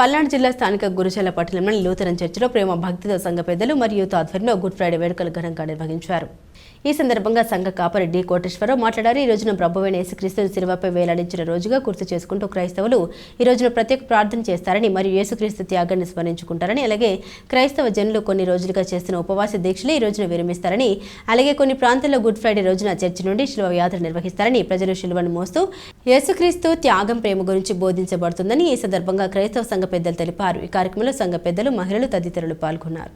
పల్నాడు జిల్లా స్థానిక గురుజాల పట్టణంలోని లూథరన్ చర్చిలో ప్రేమ భక్తితో సంఘ పెద్దలు మరియు యూత్ ఆధ్వర్యంలో గుడ్ ఫ్రైడే వేడుకలు ఘనంగా నిర్వహించారు. ఈ సందర్భంగా సంఘ కాపరి డి కోటేశ్వరరావు మాట్లాడారు. ఈ రోజున ప్రభువైన యేసుక్రీస్తును శిలువపై వేలాడించిన రోజుగా గుర్తు చేసుకుంటూ క్రైస్తవులు ఈ రోజున ప్రత్యేక ప్రార్థన చేస్తారని మరియు యేసుక్రీస్తు త్యాగాన్ని స్మరించుకుంటారని, అలాగే క్రైస్తవ జనులు కొన్ని రోజులుగా చేస్తున్న ఉపవాస దీక్షలు ఈ రోజున విరమిస్తారని, అలాగే కొన్ని ప్రాంతాల్లో గుడ్ ఫ్రైడే రోజున చర్చి నుండి శిలువ యాత్ర నిర్వహిస్తారని, ప్రజలు శిలువను మోస్తూ యేసుక్రీస్తు త్యాగం ప్రేమ గురించి బోధించబడుతుందని ఈ సందర్భంగా క్రైస్తవ సంఘ పెద్దలు తెలిపారు. ఈ కార్యక్రమంలో సంఘ పెద్దలు, మహిళలు తదితరులు పాల్గొన్నారు.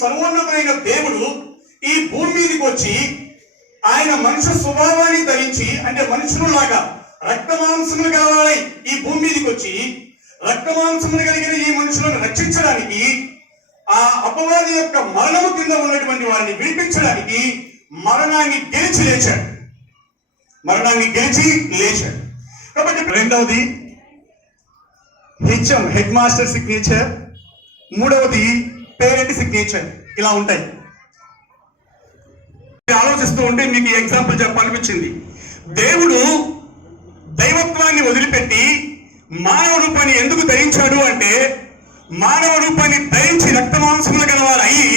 సర్వోన్నతమైన దేవుడు ఈ భూమి మీదకి వచ్చి ఆయన మనుషు స్వభావాన్ని ధరించి, అంటే మనుషులాగా రక్తమాంసములు కలవాలై ఈ భూమి మీదకి వచ్చి రక్తమాంసములు కలిగిన ఈ మనుషులను రక్షించడానికి, ఆ అపవాది యొక్క మరణము కింద ఉన్నటువంటి వారిని విడిపించడానికి మరణాన్ని గెలిచి లేచాడు. కాబట్టి రెండవది హెడ్ మాస్టర్ సిగ్నేచర్, మూడవది పేరెంట్ సిగ్నేచర్. ఇలా ఉంటాయి. ఆలోచిస్తూ ఉంటే మీకు ఎగ్జాంపుల్ చెప్పాలనిపించింది. దేవుడు దైవత్వాన్ని వదిలిపెట్టి మానవ రూపాన్ని ఎందుకు ధరించాడు అంటే, మానవ రూపాన్ని ధరించి రక్తమాంసములు గలవారు అయ్యి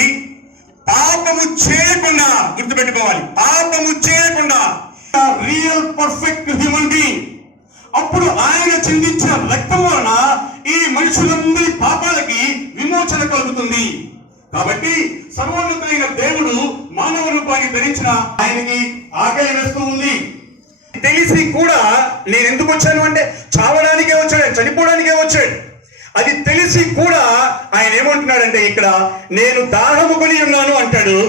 పాపము చేయకుండా, గుర్తుపెట్టుకోవాలి, పాపము చేయకుండా రియల్ పర్ఫెక్ట్ హ్యూమన్ బీయింగ్. అప్పుడు ఆయన చిందించిన రక్తం వలన ఈ మనుషులందరి పాపాలకి విమోచన కలుగుతుంది. కాబట్టి సర్వోన్నతమైన దేవుడు మానవ రూపాన్ని ధరించిన ఆయనకి ఆకలి వేస్తూ ఉంది. తెలిసి కూడా నేను ఎందుకు వచ్చాను అంటే చావడానికే వచ్చాడు, చనిపోవడానికే వచ్చాడు. అది తెలిసి కూడా ఆయన ఏమంటున్నాడంటే, ఇక్కడ నేను దాహము కొని ఉన్నాను అంటాడు.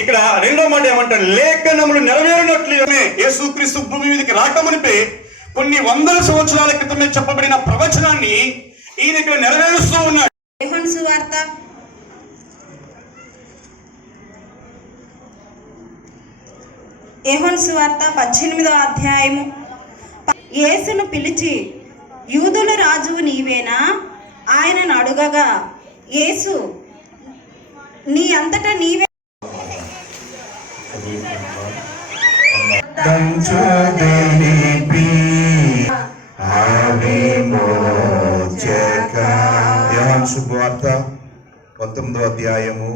ఇక్కడ రెండో మాట ఏమంటాడు, లేఖనములు నెరవేరినట్లుగానే యేసుక్రీస్తు భూమి మీదకి రాకమునిపే కొన్ని వందల సంవత్సరాల క్రితమే చెప్పబడిన ప్రవచనాన్ని ఈయన ఇక్కడ నెరవేరుస్తూ ఉన్నాడు. యోహాను సువార్త 18వ అధ్యాయము. యేసును పిలిచి, యూదుల రాజువు నీవేనా? ఆయనను అడుగగా, యేసు నీ అంతటా నీవే యోహాను శుభవార్త 19వ అధ్యాయము